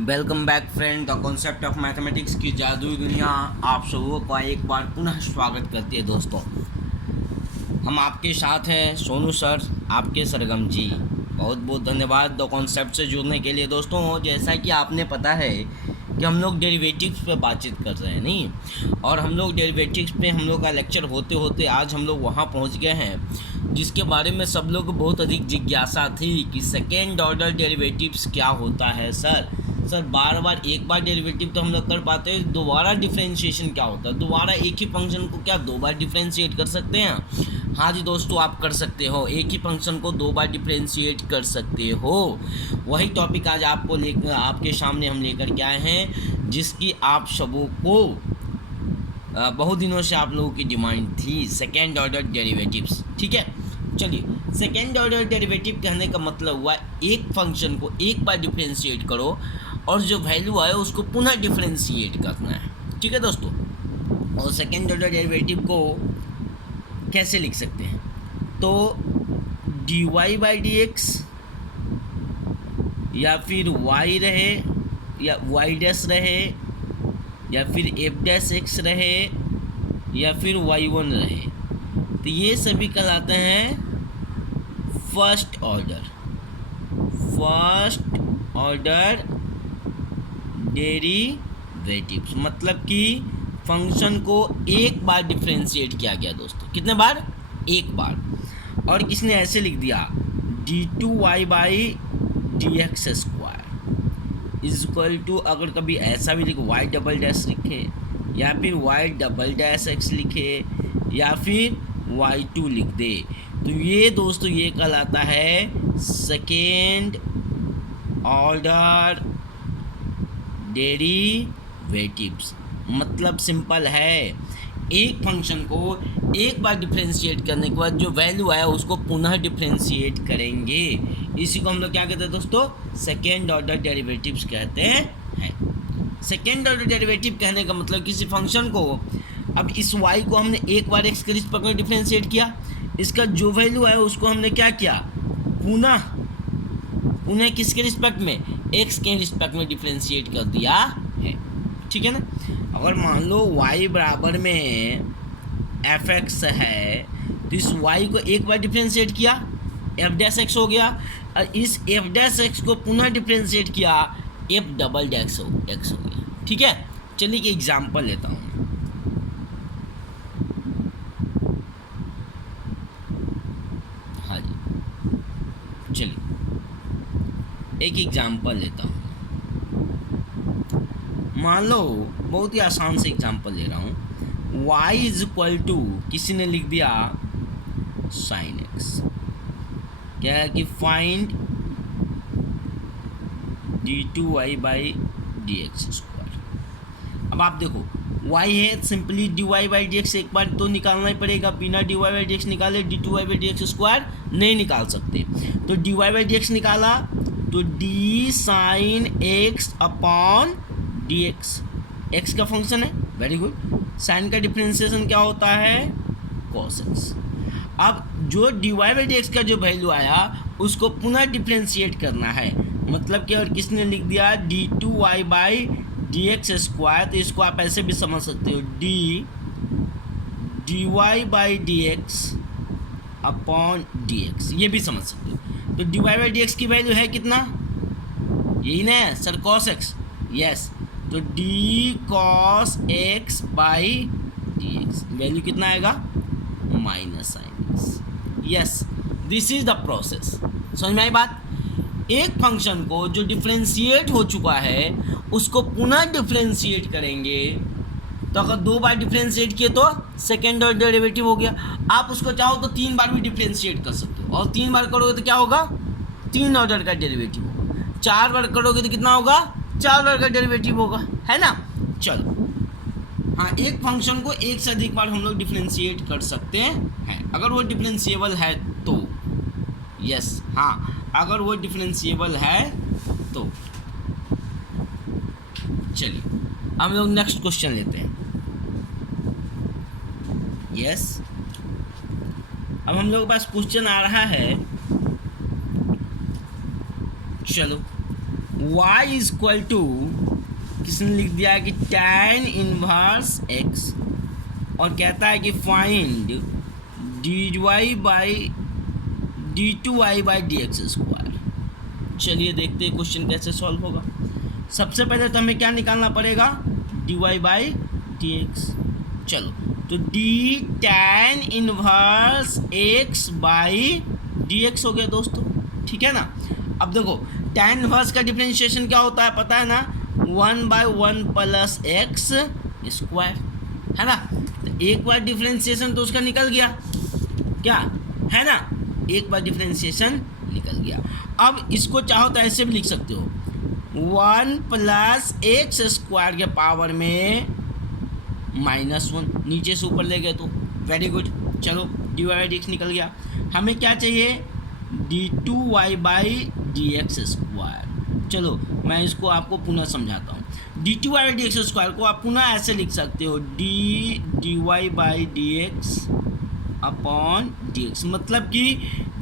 Welcome back friend. The concept of mathematics की जादुई दुनिया आप सबों का एक बार पुनः स्वागत करती है। दोस्तों, हम आपके साथ हैं सोनू सर, आपके सरगम जी। बहुत बहुत धन्यवाद द कॉन्सेप्ट से जुड़ने के लिए। दोस्तों, जैसा कि आपने पता है कि हम लोग डेरिवेटिव्स पे बातचीत कर रहे हैं नहीं, और हम लोग डेरिवेटिव्स पे हम लोग का लेक्चर होते होते आज हम लोग वहाँ पहुँच गए हैं जिसके बारे में सब लोग बहुत अधिक जिज्ञासा थी कि सेकेंड ऑर्डर डेरिवेटिव्स क्या होता है। सर बार बार एक बार डेरिवेटिव तो हम लोग कर पाते हैं, दोबारा डिफरेंशिएशन क्या होता है? दोबारा एक ही फंक्शन को क्या दो बार डिफरेंशिएट कर सकते हैं? हाँ जी दोस्तों, आप कर सकते हो, एक ही फंक्शन को दो बार डिफरेंशिएट कर सकते हो। वही टॉपिक आज आपको लेकर आपके सामने हम लेकर के आए हैं, जिसकी आप सबों को बहुत दिनों से आप लोगों की डिमांड थी, सेकेंड ऑर्डर डेरिवेटिव्स। ठीक है, चलिए। सेकेंड ऑर्डर डेरिवेटिव कहने का मतलब हुआ एक फंक्शन को एक बार डिफरेंशिएट करो और जो वैल्यू आए उसको पुनः डिफरेंशिएट करना है। ठीक है दोस्तों, और सेकेंड ऑर्डर डेरिवेटिव को कैसे लिख सकते हैं? तो dy बाई डी एक्स, या फिर y रहे, या y डैश रहे, या फिर f डैश एक्स रहे, या फिर y1 रहे, तो ये सभी कहलाते हैं फर्स्ट ऑर्डर डेरिवेटिव्स। मतलब कि फंक्शन को एक बार डिफरेंशिएट किया गया दोस्तों। कितने बार? एक बार। और किसने ऐसे लिख दिया d2y by d x square is equal to, अगर कभी ऐसा भी लिखे y डबल डैश लिखे, या फिर y डबल डैश एक्स लिखे, या फिर y2 लिख दे, तो ये दोस्तों ये कहलाता है सेकेंड ऑर्डर डेरिवेटिव्स। मतलब सिंपल है, एक फंक्शन को एक बार डिफरेंशिएट करने के बाद जो वैल्यू आया उसको पुनः डिफरेंशिएट करेंगे। इसी को हम लोग क्या कहते हैं दोस्तों? सेकेंड ऑर्डर डेरिवेटिव्स कहते हैं। सेकेंड ऑर्डर डेरिवेटिव कहने का मतलब किसी फंक्शन को, अब इस y को हमने एक बार x के रिस्पेक्ट में डिफरेंशिएट किया, इसका जो वैल्यू है उसको हमने क्या किया? पुनः किसके रिस्पेक्ट में? x के रिस्पेक्ट में डिफरेंशिएट कर दिया है। ठीक है ना? अगर मान लो y बराबर में fx है, तो इस y को एक बार डिफरेंशिएट किया, f डैश एक्स हो गया, और इस f डैश एक्स को पुनः डिफरेंशिएट किया, f डबल डैश एक्स हो गया। ठीक है, चलिए कि एग्जाम्पल लेता हूँ। हाँ जी, चलिए एक एग्जाम्पल लेता हूँ। मान लो, बहुत ही आसान से एग्जाम्पल ले रहा हूँ, y इज इक्वल टू, किसी ने लिख दिया साइन एक्स। क्या है कि find d2y by d x square. अब आप देखो, y है, simply dy by d x एक बार तो निकालना ही पड़ेगा, बिना dy बाई डी एक्स निकाले d2y by d x square नहीं निकाल सकते। तो dy बाई डी एक्स निकाला तो d sine x upon d x, x का फंक्शन है, वेरी गुड। साइन का डिफरेंशिएशन क्या होता है? Cos x. अब जो dy बाई डी एक्स का जो वैल्यू आया उसको पुनः डिफरेंशिएट करना है, मतलब कि, और किसने लिख दिया d2y by d x square, तो इसको आप ऐसे भी समझ सकते हो dy by d x upon d x, ये भी समझ सकते हो। तो dy बाई डी एक्स की वैल्यू है कितना? यही ना सर, cos x। यस, तो d cos x by d x value कितना आएगा? Minus sine x. Yes, this is the process. समझ में आई बात? एक फंक्शन को जो डिफरेंशिएट हो चुका है उसको पुनः डिफरेंशिएट करेंगे, तो अगर दो बार डिफरेंशिएट किए तो सेकेंड ऑर्डर डेरिवेटिव हो गया। आप उसको चाहो तो तीन बार भी डिफरेंशिएट कर सकते हो, और तीन बार करोगे तो क्या होगा? तीन ऑर्डर का डेरिवेटिव होगा। चार बार करोगे तो कितना होगा? चार ऑर्डर का डेरिवेटिव होगा, है ना? चलो, हाँ, एक फंक्शन को एक से अधिक बार हम लोग डिफरेंशिएट कर सकते हैं अगर वो डिफरेंशिएबल है तो। यस, हाँ, अगर वो डिफरेंशिएबल है तो। चलिए हम लोग नेक्स्ट क्वेश्चन लेते हैं। यस, अब हम लोग के पास क्वेश्चन आ रहा है, चलो y इज इक्वल टू, किसने लिख दिया है कि tan इनवर्स x, और कहता है कि find dy by d2y by dx square. चलिए देखते हैं क्वेश्चन कैसे सॉल्व होगा। सबसे पहले तो हमें क्या निकालना पड़ेगा, dy बाई dx। चलो तो d tan inverse x by dx हो गया दोस्तों, ठीक है ना। अब देखो tan इनवर्स का डिफरेंशिएशन क्या होता है पता है ना, 1/1 प्लस एक्स स्क्वायर, है ना। तो एक बार डिफरेंशिएशन तो उसका निकल गया, क्या है ना, एक बार डिफरेंशिएशन निकल गया। अब इसको चाहो तो ऐसे भी लिख सकते हो, 1 प्लस एक्स स्क्वायर के पावर में -1, नीचे से ऊपर ले गए तो वेरी गुड। चलो d y by d x निकल गया। हमें क्या चाहिए, d2y by d x square. चलो मैं इसको आपको पुनः समझाता हूँ। d2y by d x square को आप पुनः ऐसे लिख सकते हो, dy by d x upon d x, मतलब कि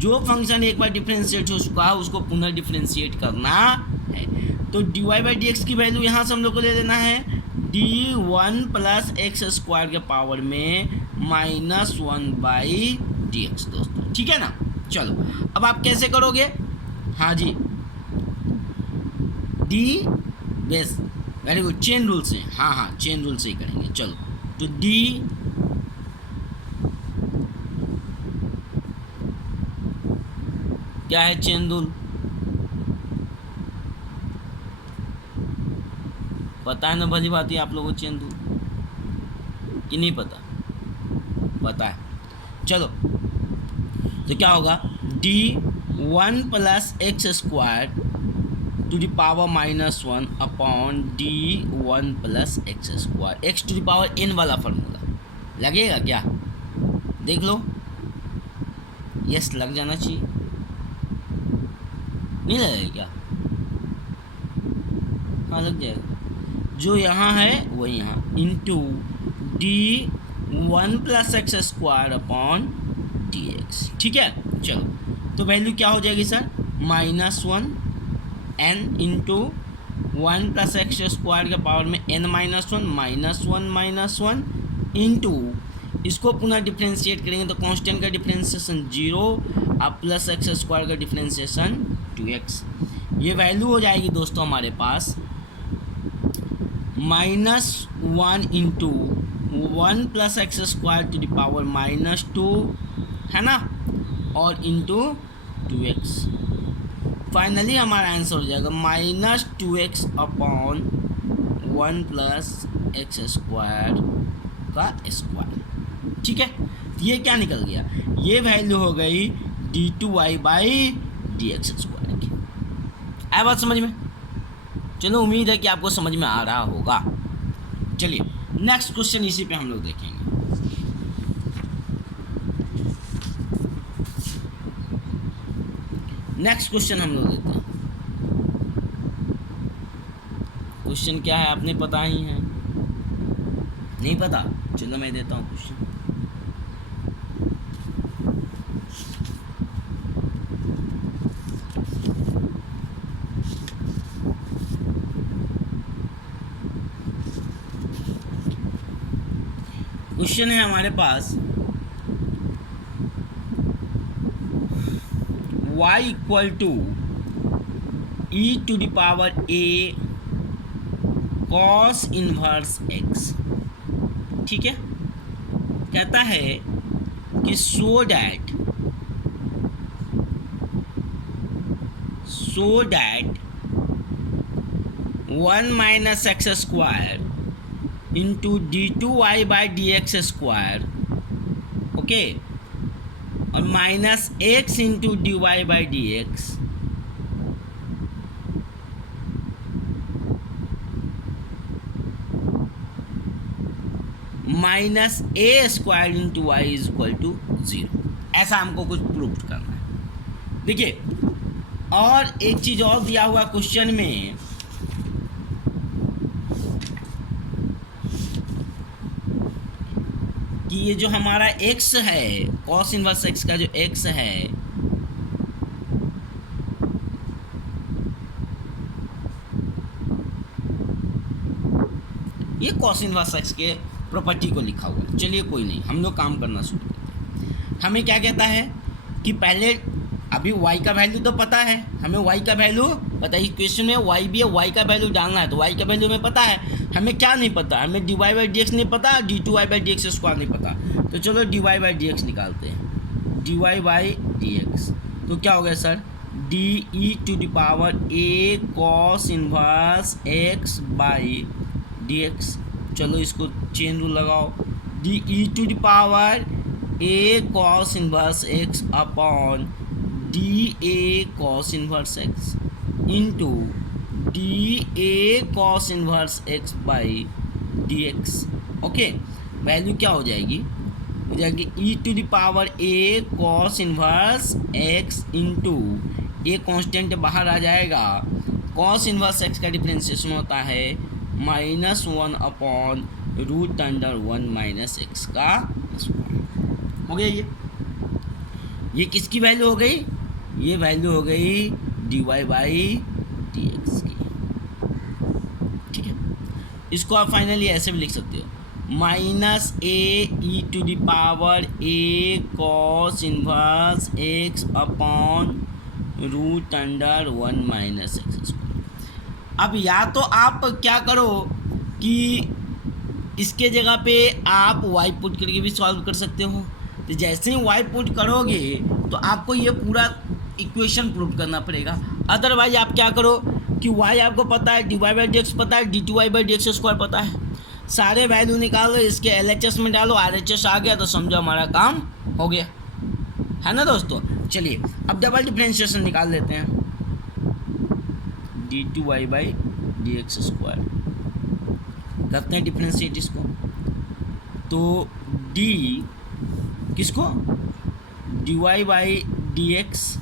जो फंक्शन एक बार डिफरेंशिएट हो चुका है उसको पुनः डिफरेंशिएट करना है। तो dy बाई डी एक्स की वैल्यू यहाँ से हम लोग को ले लेना है d1 प्लस एक्स स्क्वायर के पावर में -1 बाई डी एक्स दोस्तों, ठीक है ना। चलो अब आप कैसे करोगे, हाँ जी, D base, very good, chain rule से, हाँ चेन रूल से ही करेंगे। चलो तो डी क्या है, चेन रूल पता है ना, भली बात ही आप लोगों को चेन रूल कि नहीं पता, पता है। चलो तो क्या होगा, d1 plus x square to the power -1 upon d1 plus x square, x to the power n वाला फॉर्मूला लगेगा क्या, देख लो, यस लग जाना चाहिए, नहीं लगेगा क्या, हाँ लग जाएगा, जो यहाँ है वही यहाँ, into d1 plus x square upon dx, ठीक है। चलो तो वैल्यू क्या हो जाएगी sir, -1 n into 1 plus x square के पावर में n -1 इंटू, इसको पुनः डिफ्रेंशिएट करेंगे तो कांस्टेंट का डिफ्रेंशिएशन 0 अब प्लस एक्स स्क्वायर का डिफ्रेंशिएशन 2x, ये वैल्यू हो जाएगी दोस्तों हमारे पास -1 into 1 plus x square to the power -2, है ना, और इंटू 2x। फाइनली हमारा आंसर हो जाएगा -2x upon 1 plus x square का स्क्वायर, ठीक है। ये क्या निकल गया, ये वैल्यू हो गई d2y by d x square की। आया बात समझ में, चलो उम्मीद है कि आपको समझ में आ रहा होगा। चलिए नेक्स्ट क्वेश्चन इसी पे हम लोग देखेंगे। नेक्स्ट क्वेश्चन हम लोग देते हैं, क्वेश्चन क्या है आपने पता ही है, नहीं पता, चलो मैं देता हूँ क्वेश्चन। क्वेश्चन है हमारे पास, y equal to e to the power a cos inverse x, ठीक है। कहता है कि so that 1 minus x square into d2y by d x square, okay, और -x into dy by d x -a square into y is equal to 0, ऐसा हमको कुछ prove करना है। देखिए और एक चीज़ और दिया हुआ क्वेश्चन में, कि ये जो हमारा x है, cos इनवर्स x का जो x है, ये कॉस इनवर्स एक्स के प्रॉपर्टी को लिखा हुआ है। चलिए कोई नहीं, हम लोग काम करना शुरू करते हैं। हमें क्या कहता है कि पहले अभी y का वैल्यू तो पता है, हमें y का वैल्यू पता है, इस क्वेश्चन में y भी है, y का वैल्यू डालना है, तो y का वैल्यू हमें पता है। हमें क्या नहीं पता, हमें dy बाई डी एक्स नहीं पता, d2y by d x square नहीं पता। तो चलो dy बाई डी एक्स निकालते हैं, dy बाई डी एक्स। तो क्या हो गया sir, d e to the power a cos inverse x by d x. चलो इसको चेन रूल लगाओ, d e to the power a cos inverse x upon d a cos inverse x into d a cos inverse x by d x. Okay, value क्या हो जाएगी, हो जाएगी e to the power a cos inverse x into a constant बाहर आ जाएगा, cos inverse x का differentiation होता है -1 upon root under 1 minus x का स्क्वायर। हो गया ये किसकी वैल्यू हो गई, ये वैल्यू हो गई d y by d x की। ठीक है, इसको आप फाइनली ऐसे भी लिख सकते हो, minus a e to the power a cos inverse x upon root under 1 minus x square. अब या तो आप क्या करो कि इसके जगह पे आप y पुट करके भी सॉल्व कर सकते हो। तो जैसे ही y पुट करोगे तो आपको ये पूरा इक्वेशन प्रूव करना पड़ेगा। अदरवाइज आप क्या करो कि y आपको पता है, d y by d x पता है, d two y by d x square पता है, सारे वैल्यू निकालो, इसके LHS में डालो, RHS आ गया तो समझो हमारा काम हो गया, है ना दोस्तों। चलिए अब डबल डिफरेंशिएशन निकाल लेते हैं, d two y by d x square करते हैं डिफरेंशिएट इसको। तो डी किसको, d y by d x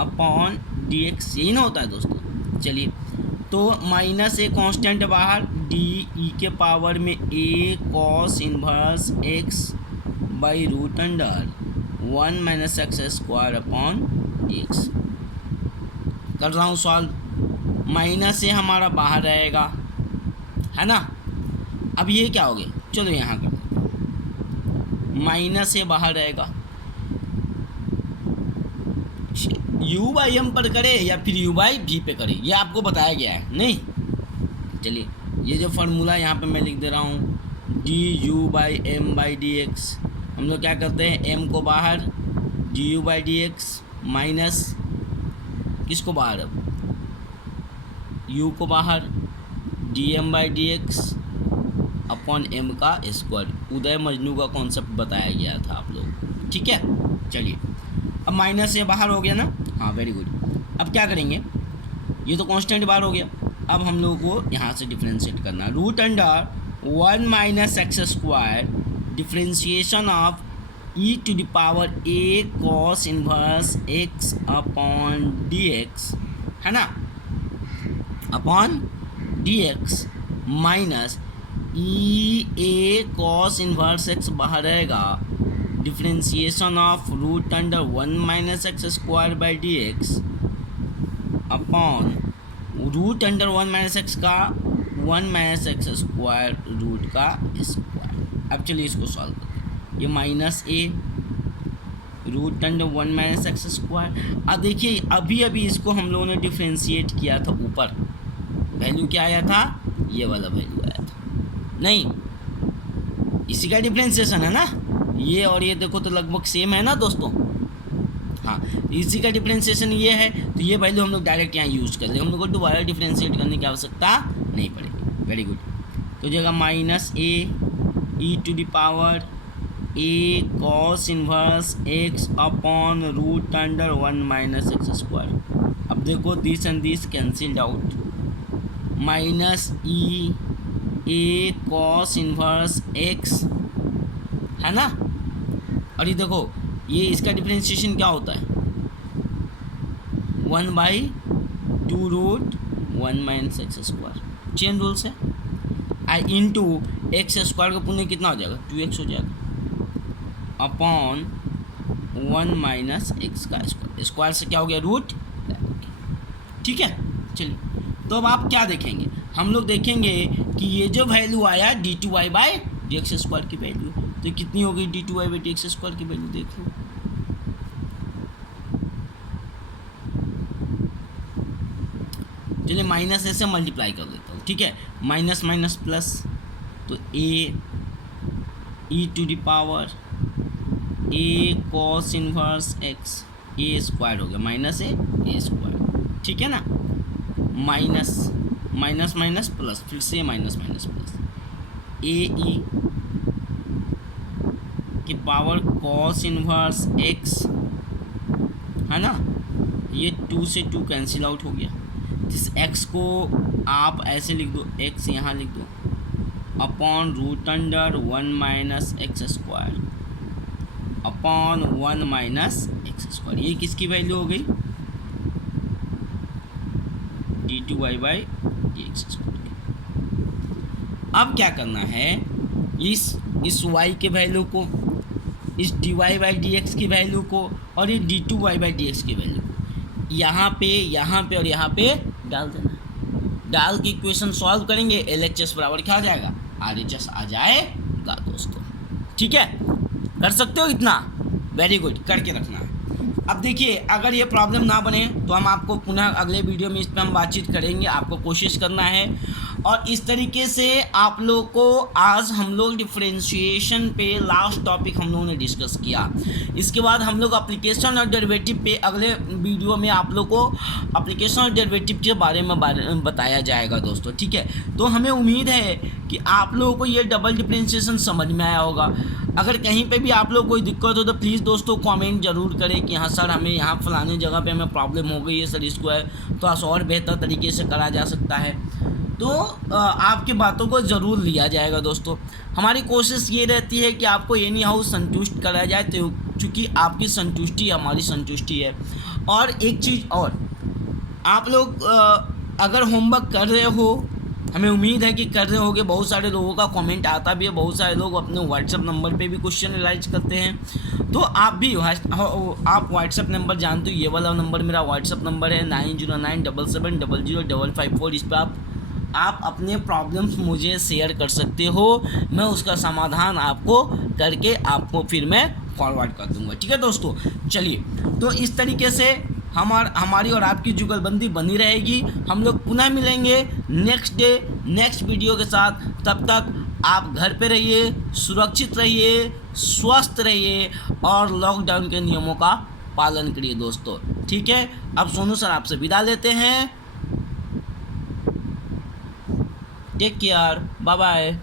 upon d x, यही ना होता है दोस्तों। चलिए तो माइनस ए कांस्टेंट बाहर, डी ई के पावर में a cos inverse x by root under 1 minus x square upon d x. कर रहा हूँ सॉल्व, माइनस ए हमारा बाहर रहेगा, है ना। अब ये क्या हो गया, चलो यहाँ कर, माइनस ए बाहर रहेगा, u बाई एम पर करे या फिर u बाई वी पे करे, ये आपको बताया गया है नहीं। चलिए ये जो फार्मूला यहाँ पे मैं लिख दे रहा हूँ, d u by m by d x, हम लोग क्या करते हैं, m को बाहर, d u by d x minus किसको बाहर, u को बाहर, d m by d x upon m का स्क्वायर। उदय मजनू का कॉन्सेप्ट बताया गया था आप लोग, ठीक है। चलिए अब माइनस से बाहर हो गया ना, हाँ वेरी गुड। अब क्या करेंगे, ये तो कांस्टेंट बाहर हो गया, अब हम लोगों को यहाँ से डिफरेंशिएट करना, root under 1 minus x square differentiation of e to the power a cos inverse x upon d x, है ना, upon d x minus e a cos inverse x बाहर रहेगा, differentiation of root under 1 minus x square by d x upon root under 1 minus x का 1 minus x square root का square. अब चलिए इसको solve करते हैं, ये माइनस ए root under 1 minus x square. अब देखिए अभी अभी इसको हम लोगों ने डिफरेंशिएट किया था, ऊपर वैल्यू क्या आया था, ये वाला वैल्यू आया था नहीं, इसी का डिफरेंशिएशन है ना, ये और ये देखो तो लगभग सेम है ना दोस्तों, हाँ इसी का डिफरेंशिएशन ये है, तो ये वैल्यू हम लोग डायरेक्ट यहाँ यूज़ कर ले, हम लोग को दोबारा डिफरेंशिएट करने की आवश्यकता नहीं पड़ेगी। वेरी गुड, तो जगह minus a e to the power a cos inverse x upon root under 1 minus x square. अब देखो this and this cancelled out, minus e a cos inverse x, है ना, और ये देखो ये इसका डिफरेंशिएशन क्या होता है, 1/2 root 1 minus x square, chain rule से आई इंटू एक्स स्क्वायर का पुण्य कितना हो जाएगा, 2x हो जाएगा अपॉन 1 माइनस एक्स का स्क्वायर, स्क्वायर से क्या हो गया रूट, ठीक है। चलिए तो अब आप क्या देखेंगे, हम लोग देखेंगे कि ये जो वैल्यू आया d2y/dx² की वैल्यू, तो कितनी हो गई d2y/dx² की वैल्यू देख लो। चलिए माइनस से मल्टीप्लाई कर देता हूँ, ठीक है, माइनस माइनस प्लस, तो a cos inverse x a² हो गया माइनस a², ठीक है ना, माइनस माइनस माइनस प्लस, फिर से माइनस माइनस प्लस, a की पावर cos इनवर्स x, है ना, ये 2 से 2 कैंसिल आउट हो गया। इस x को आप ऐसे लिख दो, x यहाँ लिख दो upon √1 minus x² upon 1 minus x², ये किसकी वैल्यू हो गई, d2y/dx²। अब क्या करना है, इस y के वैल्यू को, इस dy/dx की वैल्यू को और ये d2y/dx की वैल्यू को यहाँ पे और यहाँ पे डाल देना। डाल के इक्वेशन सॉल्व करेंगे, LHS बराबर क्या आ जाएगा, RHS आ जाएगा दोस्तों, ठीक है, कर सकते हो इतना, वेरी गुड, करके रखना है। अब देखिए अगर ये प्रॉब्लम ना बने तो हम आपको पुनः अगले वीडियो में इस पर हम बातचीत करेंगे, आपको कोशिश करना है। और इस तरीके से आप लोगों को आज हम लोग डिफरेंशिएशन पे लास्ट टॉपिक हम लोगों ने डिस्कस किया। इसके बाद हम लोग एप्लीकेशन और डेरिवेटिव पे अगले वीडियो में आप लोग को एप्लीकेशन और डेरिवेटिव के बारे में बताया जाएगा दोस्तों, ठीक है। तो हमें उम्मीद है कि आप लोगों को ये डबल डिफरेंशिएशन समझ में आया होगा। अगर कहीं पे भी आप लोग कोई दिक्कत हो तो प्लीज़ दोस्तों कमेंट जरूर करें कि हाँ सर हमें यहाँ फलाने जगह पे हमें प्रॉब्लम हो गई है सर, इसको है तो और बेहतर तरीके से करा जा सकता है, तो आपकी बातों को ज़रूर लिया जाएगा दोस्तों। हमारी कोशिश ये रहती है कि आपको एनी हाउ संतुष्ट करा जाए, तो चूँकि आपकी संतुष्टि हमारी संतुष्टि है। और एक चीज़ और, आप लोग अगर होमवर्क कर रहे हो, हमें उम्मीद है कि कर रहे होगे, बहुत सारे लोगों का कमेंट आता भी है, बहुत सारे लोग अपने व्हाट्सएप नंबर पे भी क्वेश्चन एनालाइज करते हैं, तो आप भी आप व्हाट्सएप नंबर जानते हो, ये वाला नंबर मेरा व्हाट्सएप नंबर है 9097700554। इस पर आप अपने प्रॉब्लम्स मुझे शेयर कर सकते हो, मैं उसका समाधान आपको करके आपको फिर मैं फॉरवर्ड कर दूंगा, ठीक है दोस्तों। चलिए, तो इस तरीके से हमारी और आपकी जुगलबंदी बनी रहेगी। हम लोग पुनः मिलेंगे नेक्स्ट डे नेक्स्ट वीडियो के साथ। तब तक आप घर पे रहिए, सुरक्षित रहिए, स्वस्थ रहिए और लॉकडाउन के नियमों का पालन करिए दोस्तों, ठीक है। अब सोनू सर आपसे विदा लेते हैं, टेक केयर, बाय बाय।